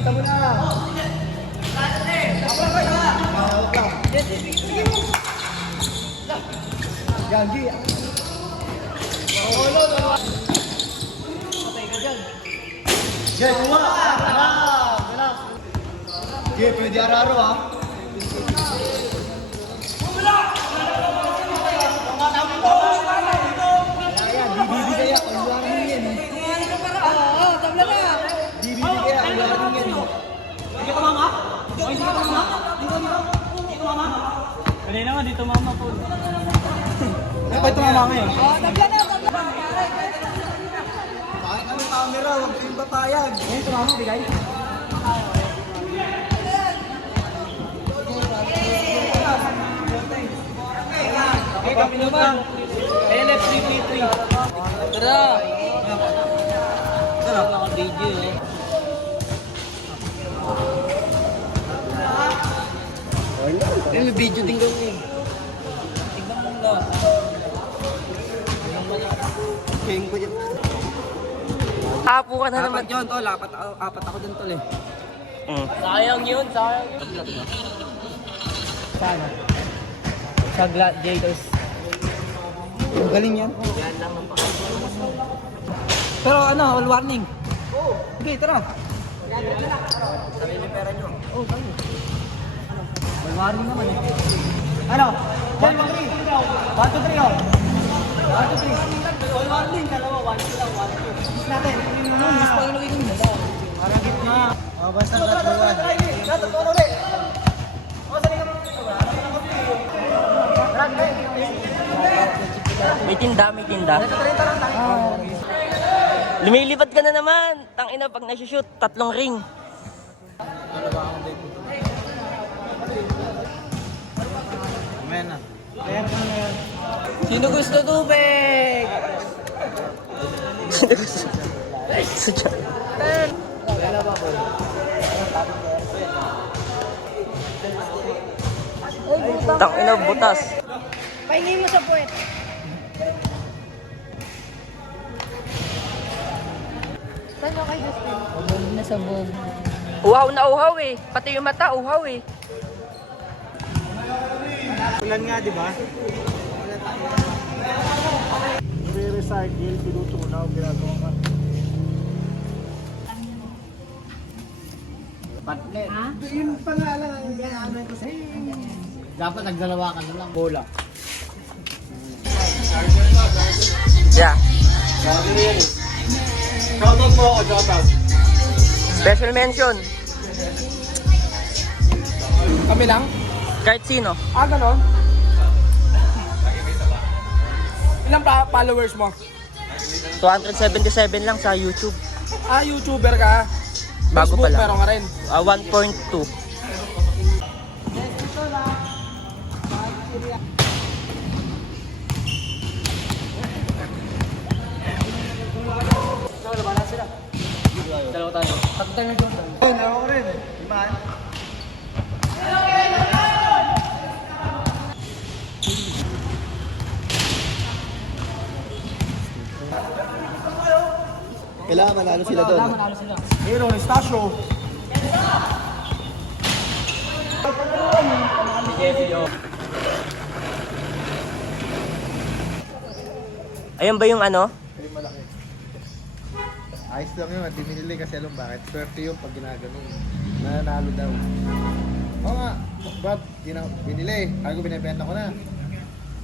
Pakita mo na. Gagi. Patay ka dyan. Jay, kuha! Jay, pwede araro ha. BBB kaya, ang warning yan. Oo, tabla na. BBB kaya, ang warning yan. Hindi ka mama? Hindi ka mama? Hindi ka mama? Kanina nga, dito mama po. Ano ba ito mama ngayon? Oo, tabla na. Bakit kami camera? Huwag kayong papayag. Ito mama, bigay. Okay, kami naman. LF333. Tara! Tara! Naka-video eh. May video din gawin eh. Tignan mo lang. King ko yun. Tapo ka na naman. Apat yun, tol. Apat ako dun, tol eh. Sayang yun, sayang yun. Sana? Sa Gladiators. Ang galing yan. Pero ano, all warning. Oo. Okay, tara. Sarili pera nyo. Oo, tayo. All warning naman eh. Ano? 1, 2, 3. 1, 2, 3 oh. 1, 2, 3. All warning. Dalawa, 1, 2 lang, 1, 2. Miss natin. Miss pa yung lagay nyo. Parang gitna. Basta gatuan. Gatuan ulit. May tinda, may tinda. Lumilipad ka na naman. Tangina pag nasushoot, 3 ring. Sino gusto tubig? Sino gusto? Sadya. Tangina butas. Pahingin mo sa puwet. Saan ka kay Justin? Ubog na sa bog. Uhaw na uhaw eh. Pati yung mata, uhaw eh. Ulan nga, di ba? Re-recycle, pinutunaw, ginagawa. Patlet. Ha? Yun pala lang ang ganamin ko sa'yo. Dapat nagdalawa ka na lang. Bola. Yeah. Shoutout mo ako, shoutout. Special mention. Kami lang? Kahit sino. Ganon? Ilang followers mo? 277 lang sa YouTube. YouTuber ka? Bago Facebook pa lang. meron ka rin? 1.2. Dalawa tayo. Tatlo tayo doon. Oo, ako rin. Iman. Kailangan manalo sila doon. Kailangan manalo sila. Hero, Estasio. Ayun ba yung ano? Malaki. Ayos lang yun, di binili kasi alam bakit. Swerte yun pag ginaganon. Nananalo daw. Oo nga, Brad, binili. Ayaw ko binibenta ko na.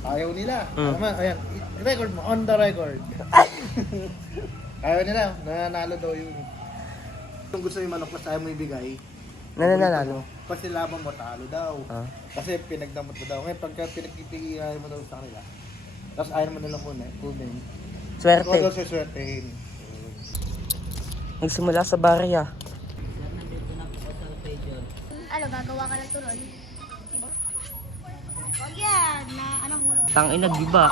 Ayaw nila. Alam mo, ayan, record mo, on the record. Ayaw nila, nananalo daw yun. Kung gusto yung manok na sa'yo mo ibigay, Nananalo. kasi laban mo, talo daw. Kasi pinagdamot mo daw. Ngayon, pagka pinagpipigilan mo daw sa kanila, tapos ayaw mo nilang kunin. Ikaw daw Swerte. siya swertehin. Nagsimula sa barya. Ano, gagawa ka ng turon? Wag yan, na anong hulog. Tangina, giba.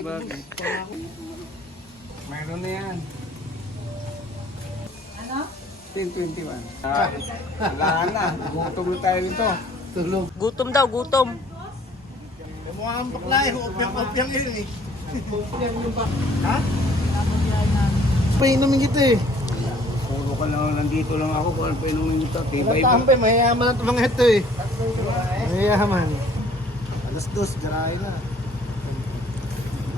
Bagay. Mayroon na yan. Ano? 10:21. Wala na. Gutom na tayo nito. Tulog. Gutom daw, gutom. Mukha ang bakla eh. Opyang yun eh. Ha? Painumin kita eh. Puro ka lang, nandito lang ako kung ano pa inumin ito. Tibay mo. Tampay, mayayaman na ito mga ito eh. Mayayaman. Alas 2, garahe na.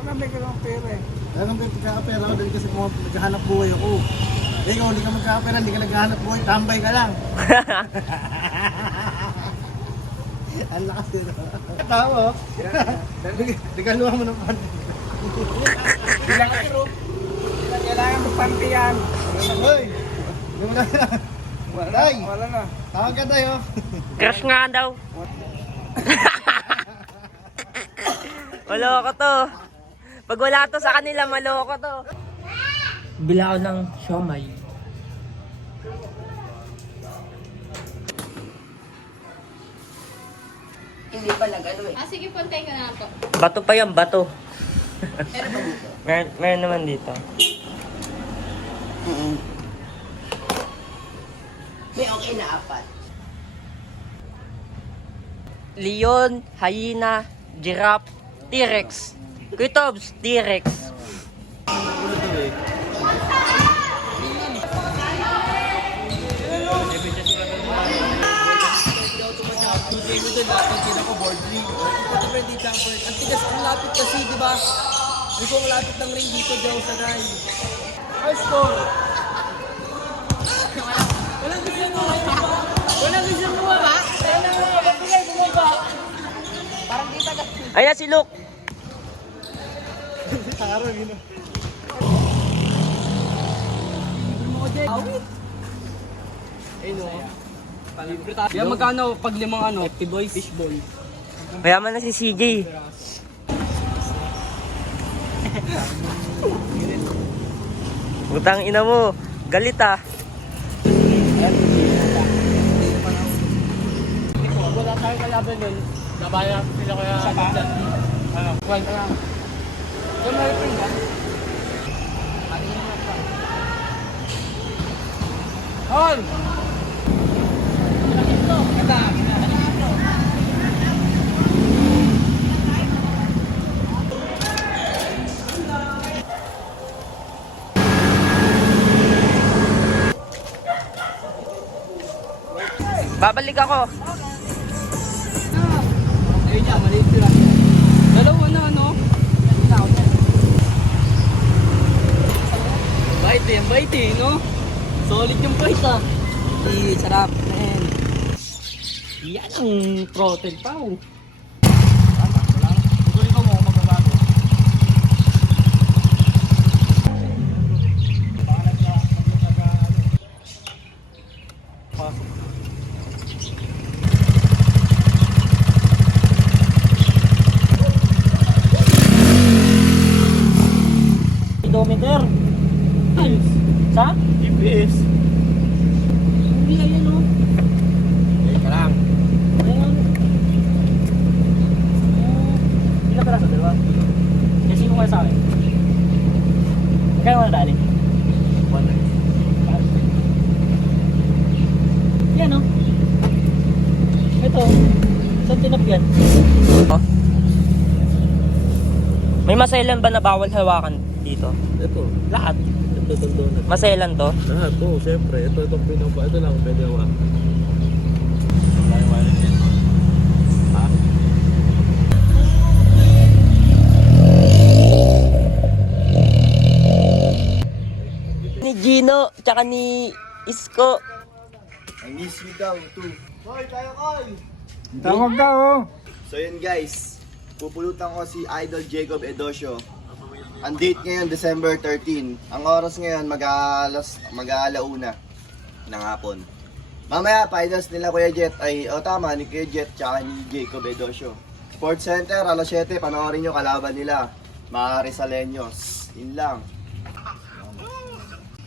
Marami ka lang pera eh. Ganun ba yung pagkakapera ko dahil kasi kung naghahanap buhay ako. Eh kung hindi ka magkakapera, hindi ka naghahanap buhay, tambay ka lang. Ang lakas din. Tama oh. Regaluhan mo ng pan. Kailangan mo panty yan. Hoy! Wala na. Tay! Wala na. Tawag ka tayo. Crush nga daw. Maloko to. Pag wala to sa kanila, maloko to. Bila ko ng siomay. Hindi pa nag-ano eh. Ah, sige, puntay ka na ako. Bato pa yan, bato. Meron naman dito. May okay na 4. Leon, hyena, giraffe, T-Rex. Kuitobs, T-Rex. Hindi jumper. Ang tigas, ang lapit kasi, di ba? Hindi ko ang lapit ng ring dito, Joe, sa guy. First score. Walang gusto mo. Walang gusto mo ba? Walang gusto mo ba? Parang di taga. Ayan si Luke. Araw yun. Awit. Ayun o. Yan magkano pag limang ano? 50 boys? Fishball. Mayaman na si CJ. Utang ina mo. Galit ah. Wala tayong kalaban nun. Nabayan sila kaya sa bata. Ano? Kwan ka lang. Yung may pin ba? Hon! Babalik ako. Ayun niya, maliit sila. Dalawa na ano? Bite eh, no? Solid yung bite ah. Sarap, man. Yan ang protein pa oh. Ito mo magbabago. Pasok. Speedometer. Sa? GPS. Hindi ayan o. Teka lang. Ayan. Ilang peraso? Dalawa? Kasi kung sa akin. Kaya mo na dali? 100. Yan o. Ito. Saan tinap yan? May maselan ba na bawal hawakan dito? Ito. Lahat. Ito. Maselan to? Lahat to, siyempre. Itong pinapa. Ito lang, pwede wa. Ni Gino, tsaka ni Isko. I miss you daw, too. Hoy, tayo koy! Tawag ka oh. So yun guys, pupulutan ko si Idol Jacob Edosio. Ang date ngayon, December 13. Ang oras ngayon, mag-aalauna ng hapon. Mamaya, finals nila Kuya Jet, tama, ni Kuya Jet tsaka ni Jacob Edosio. Sports Center, alas 7, panoorin nyo kalaban nila. Mga Rizaleños. Yun lang.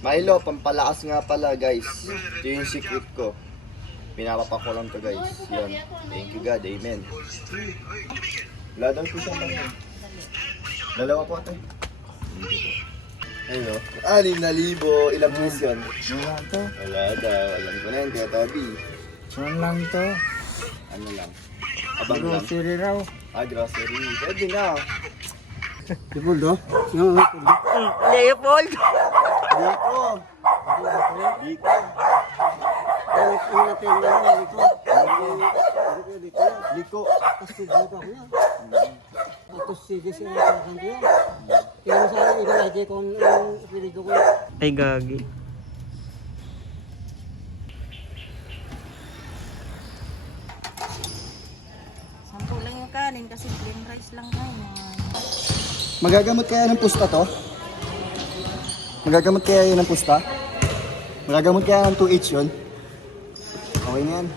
Milo, pampalakas nga pala guys. Ito yung secret ko. Pinapapak ko lang to guys. Yun. Thank you God. Amen. Wala daw siya Dalawa po ito. Ayun o. 6,000. Ilang piece yun? Wala to. Wala daw. Alam ko na yun, Kuya Toby. Saan lang to? Ano lang? Abang lang. Grocery raw. Grocery. Pwede na. Leopold, oh. Sino ang Leopold! Dito. Dito. Ang natin na lang, liko. Liko. Dito ako yan. Tapos sige siya ang kakan ko yan. Kaya sa iba lagi kung ang pilido ko. Ay, gagi. Sampo lang yung kanin kasi plain rice lang ngayon. Magagamot kaya ng pusta to? Magagamot kaya yun ng pusta? Magagamot kaya ng 2H yun? Okay na yan.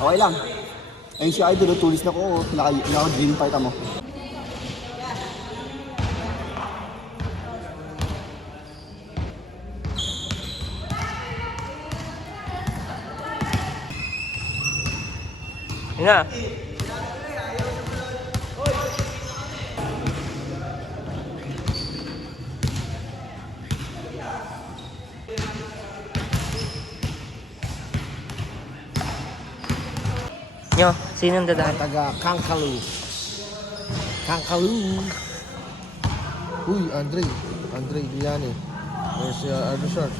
Okay lang. Ayun si Idol, tulis na ko. Naka-green part mo. Yun na. Nyo, sinong dadaan? Taga Kangkalu. Kangkalu. Uy, Andre. Andre Iliani. There's ano siya.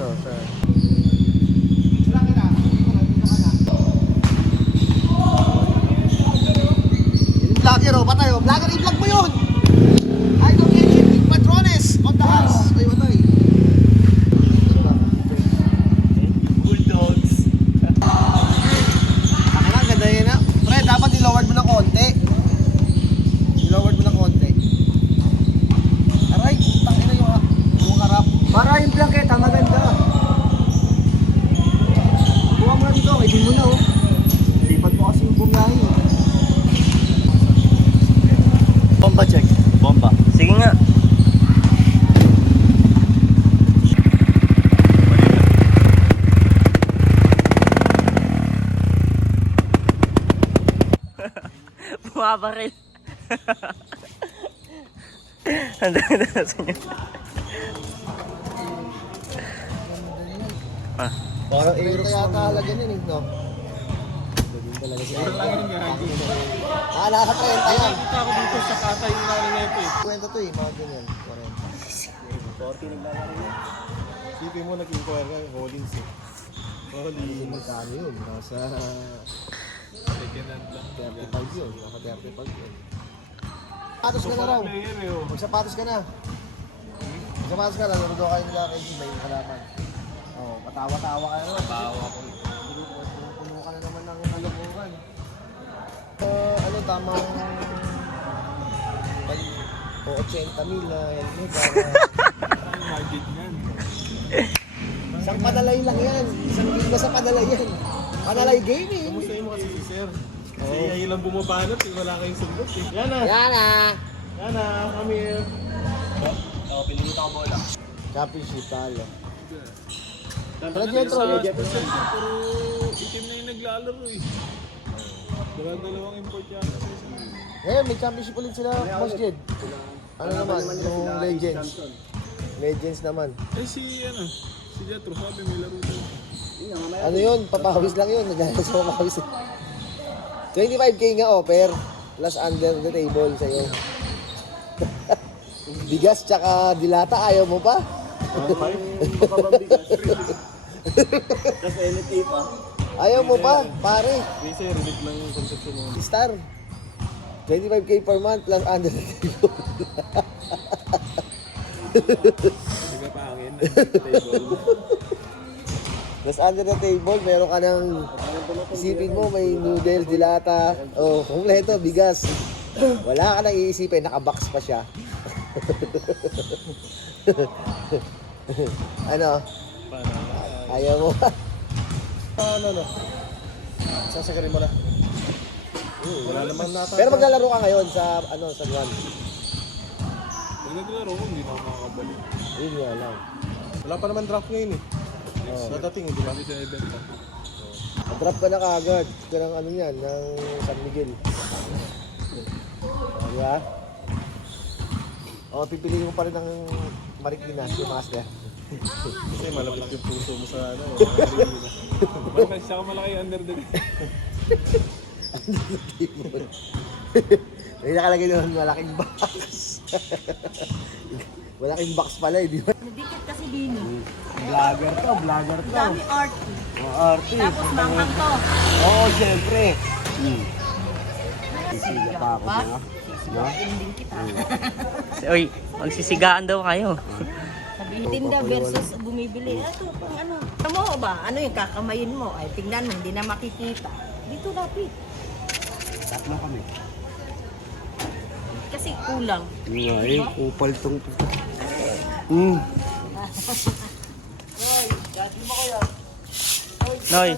Vlogger, patay o. Vlogger, i-vlog mo yun! Idol Big Patrones on the house. Ay, patay. Bulldogs. Ang ganda yun na. Pre, dapat i-lowered mo ng konti. I-lowered mo ng konti. Aray, tangin na yung harap. Para yung blanketa, maganda. Buka mo na dito, kaibin mo na, oh. Lipat mo kasi yung bumiyahe. Bomba check. Bomba. Sige nga. Bumabaril. Ang dami na sa inyo. Parang Aerox Yata halaga nun eh, no? Naka 30 yan. Kita ako dito sa kata yung nari na ito eh. Kwenta to eh, mga ganyan. 40 naglalaro yan. Sipin mo nag-inquire ka, Hollins eh. Hollins. Magkano yun? Nasa 35 yun. Nasa 35 yun. Sapatos ka na raw. Magsapatos ka na. Magsapatos ka na. Laro daw kayo nila kay Jim. May kalaman. Oo, patawa-tawa ka na naman. Patawa ko. Puno ka na naman ng kalokohan. Ano, tamang 80,000 na helmet para... Isang panalay lang yan. Isang liga sa panalay yan. Panalay gaming. Kamusta mo kasi si Sir? Kasi ngayon lang bumabanat eh, wala kayong sunod eh. Yan na! Yana! Yan na, come here. Pinilita ko bola. Championship talo. Tara Jetro, Puro itim na yung naglalaro eh. Dalawang import yan. Ngayon, may championship ulit sila, Boss Jed. Ano naman, yung Legends. Legends naman. Eh si Jetro, sabi may laro doon. Ano yun, papawis lang yun. Nagana sa papawis. 25k nga offer. Plus under the table sa'yo. Bigas tsaka dilata, ayaw mo pa? Tapos NT pa. Ayaw mo pa, pare. Kasi relate lang yung conception mo. Star. 25k per month plus under the table. Taga pangin. Plus under the table, meron ka ng isipin mo, may noodles, dilata, kompleto, bigas. Wala ka nang iisipin, nakabox pa siya. Ano? Ayaw mo pa? Ano? Sasagarin mo na. Wala naman nata. Pero maglalaro ka ngayon sa San Juan. Pag naglaro ko, hindi na ako makakabalik. Yun nga lang. Wala pa naman draft ngayon eh. Dadating, hindi kami sa event pa. Drop ka na kaagad. Ka ng ano yan, ng San Miguel. Diba? O, pipiliin mo pa rin ng Marikina, yung master. Kasi malapit yung puso mo sa ano. Bakit siya malaki under din. May nakalagay naman malaking box. Malaking box pala, hindi ba? Nadikit kasi din. Vlogger to, vlogger to. Dami art. Arty. Tapos manghang to. Oo, siyempre. Sisiga pa ako na. Ending kita. Uy, magsisigaan daw kayo. Sabihin tinda versus bumibili. Ito kung ano. Tama mo ba? Ano yung kakamayin mo? Ay tingnan mo, hindi na makikita. Dito lapit. Tatlo kami. Kasi kulang. Ay, kupal tong... Noy.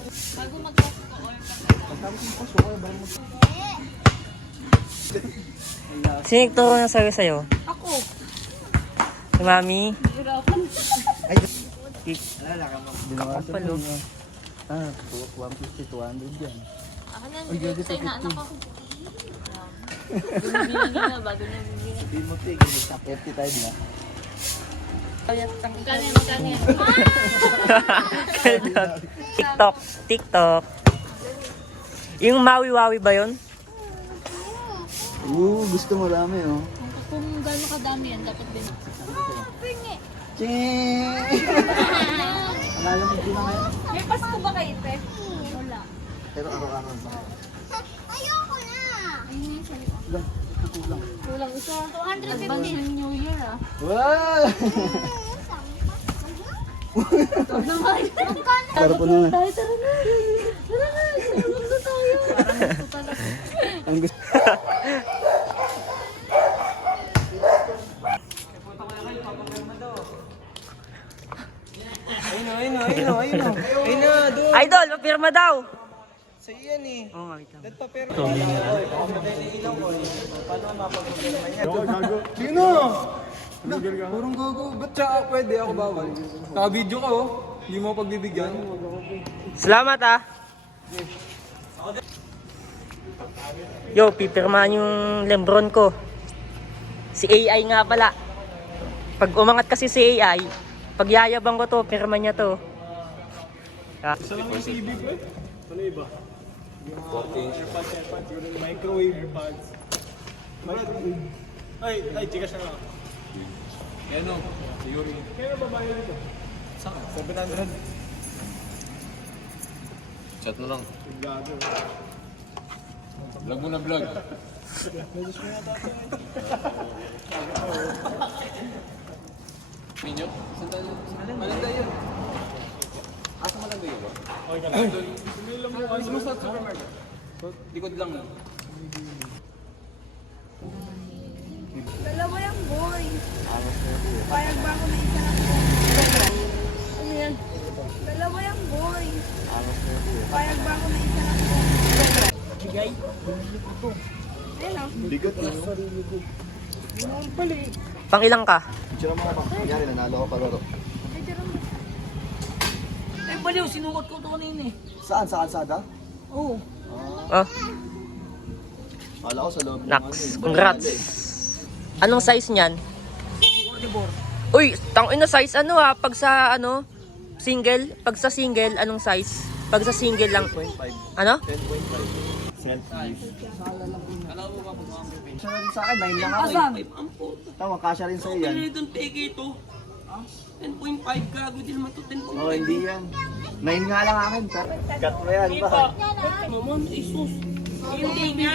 Sino nagturo na sa'yo? Ako. Si Mami? Kapalo. Ah, 150, 200 yan. Ako na, bigay sa'yo na anak ako. Bumibili na bago na bumibili. Hindi mo tigil, sa 50 tayo na. Magkano yan? TikTok. Yung Maui-Wawi ba yun? Gusto mo rami, oh. Kung gano'n kadami yan, dapat din. Pingi! Ching! Lalamig din na ngayon. May Pasko ba kayo, Te? Wala. Pero araw-araw ba? Ayoko na! Ayun siya. Kulang isa. 250. Advance ng New Year, ah. Wow! Tara po naman. Tara na. Tara na. Tara tayo. Parang gusto talaga. Ang gusto. Idol, mapirma daw! Sa'yo yan eh. Oo nga, wait lang. Sino? Purong gogo. Ba't siya pwede ako bawal? Naka-video ka oh. Hindi mo pagbibigyan. Salamat ah! Yo, pipirmahan yung Lebron ko. Si AI nga pala. Pag umangat kasi si AI, pag yayabang ko to, pirma niya to. Isa lang yung CB ko eh. Ano iba? Yung AirPods, yung microwave AirPods. Ay, chika siya lang. Yan o, si Yuri. Kaya babayad ito? Saan? 700. Chat mo lang. Gago. Vlog mo na vlog. Minyo? Malanda yun. Asa malanda yun ba? Okay ka lang. Gusto mo sa supermarket? Likod lang. Dalawa yung boy. Payag ba ako na isa lang boy? Ano yan? Dalawa yung boy. Payag ba ako na isa lang boy? Bigay? Ayun o. Bigat na. Pang ilang ka? Picture mo ako. Nangyari, nanalo ko palaro. Eh, baliw, sinukot ko to kanina eh. Saan? Sa kalsada? Oh. Kala ko sa loob. ng Nax, ano eh. congrats. Anong size niyan? Uy, tangina size ano ha? Pag sa ano, single, pag sa single, anong size? Pag sa single lang. Ano? 10.5. Kasya rin sa akin, 9 lang ako eh. Tama, kasya rin sa'yo yan. Itong peke ito. 10.5 gago din naman ito. 10.5. Oh, hindi yan. 9 nga lang akin, pero cut mo yan ba? Mamam, Isus. Hindi nga.